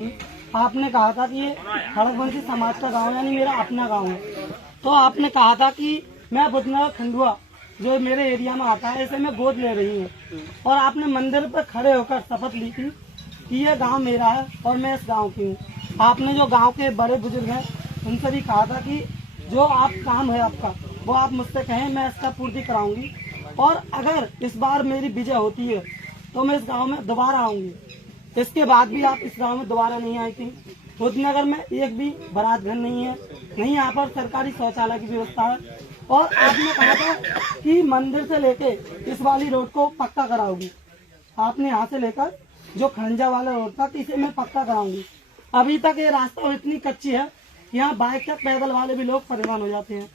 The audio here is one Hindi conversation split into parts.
आपने कहा था कि ये खड़गवंशी समाज का गांव यानी मेरा अपना गांव है, तो आपने कहा था कि मैं बुधनगर खंडुआ जो मेरे एरिया में आता है इसे मैं गोद ले रही हूँ, और आपने मंदिर पर खड़े होकर शपथ ली थी कि ये गांव मेरा है और मैं इस गांव की हूँ। आपने जो गांव के बड़े बुजुर्ग हैं उनसे भी कहा था कि जो आप काम है आपका वो आप मुझसे कहें, मैं इसका पूर्ति कराऊंगी, और अगर इस बार मेरी विजय होती है तो मैं इस गांव में दोबारा आऊंगी। इसके बाद भी आप इस गांव में दोबारा नहीं आई थी। बुधनगर में एक भी बारात घर नहीं है, नहीं यहाँ पर सरकारी शौचालय की व्यवस्था है, और आपने कहा था कि मंदिर से लेके इस वाली रोड को पक्का कराओगी। आपने यहाँ से लेकर जो खंजा वाला रोड था इसे मैं पक्का कराऊंगी। अभी तक ये रास्ता इतनी कच्ची है, यहाँ बाइक तक पैदल वाले भी लोग परेशान हो जाते हैं।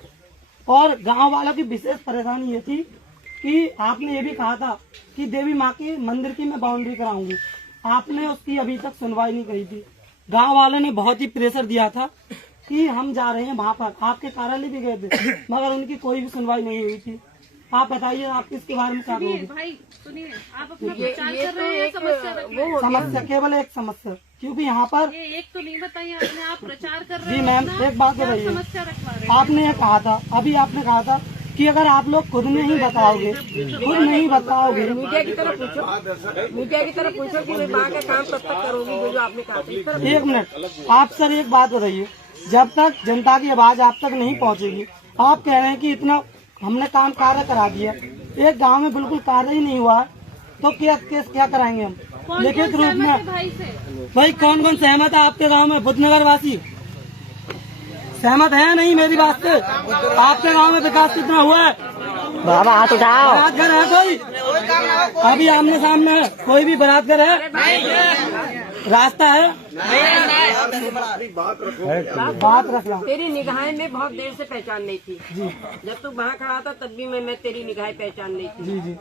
और गांव वालों की विशेष परेशानी ये थी कि आपने ये भी कहा था कि देवी माँ के मंदिर की मैं बाउंड्री कराऊंगी। आपने उसकी अभी तक सुनवाई नहीं करी थी। गांव वालों ने बहुत ही प्रेशर दिया था कि हम जा रहे हैं वहाँ पर, आपके कार्यालय भी गए थे, मगर उनकी कोई भी सुनवाई नहीं हुई थी। आप बताइए, आप इसके बारे में क्या कहोगे? भाई सुनिए, आप अपना प्रचार कर रहे हैं, समस्या केवल एक समस्या, क्योंकि यहाँ पर ये एक तो नहीं बताइए आपने, आप प्रचार कर रहे जी हैं। मैम एक बात बताइए, समस्या रखवा रहे हैं। आपने ये कहा था, अभी आपने कहा था कि अगर आप लोग खुद नहीं बताओगे मीडिया की तरफ पूछो कि मैं वहाँ का काम कब तक करोगी, जो आपने कहा था। एक मिनट, आप सर एक बात बताइए, जब तक जनता की आवाज आप तक नहीं पहुंचेगी, आप कह रहे हैं कि इतना हमने काम कार्य करा दिया, एक गांव में बिल्कुल कार्य ही नहीं हुआ, तो क्या कराएंगे हम लिखित रूप में? भाई कौन कौन सहमत है आपके गांव में? बुधनगर वासी सहमत है नहीं मेरी बात से? आपके गांव में विकास कितना हुआ है? बाबा हाथ उठाओ। बारात घर है कोई? अभी आमने सामने है कोई भी बारात घर है? रास्ता है? बात रखना। तेरी निगाहें में बहुत देर से पहचान नहीं थी जी। जब तू वहाँ खड़ा था तब भी मैं तेरी निगाहें पहचान नहीं थी जी जी।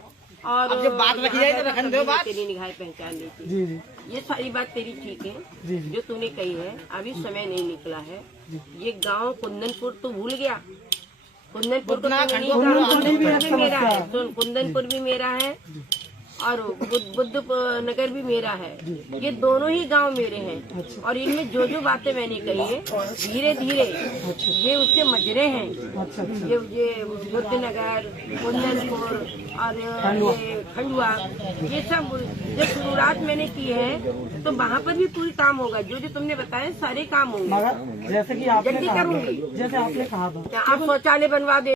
और जब बात रखी जाए तो रखने दो बात। तेरी निगाहें पहचान नहीं थी जी जी। ये सारी बात तेरी ठीक है जी जी। जो तूने कही है। अभी समय नहीं निकला है। ये गांव कुंदनपुर तू भूल गया? कुंदनपुर भी मेरा है, सुन, कुंदनपुर भी मेरा है और बुद्ध नगर भी मेरा है। ये दोनों ही गांव मेरे हैं, और इनमें जो जो बातें मैंने कही है धीरे धीरे ये उसके मजरे हैं। ये बुद्ध नगर, कुंदनपुर और ये खंडुआ, ये सब जब शुरुआत मैंने की है तो वहाँ पर भी पूरी काम होगा। जो जो तुमने बताया सारे काम होंगे, मगर जैसे कि आपने जल्दी कहा, करूंगी। जैसे आपने कहा था आप शौचालय बनवा दे।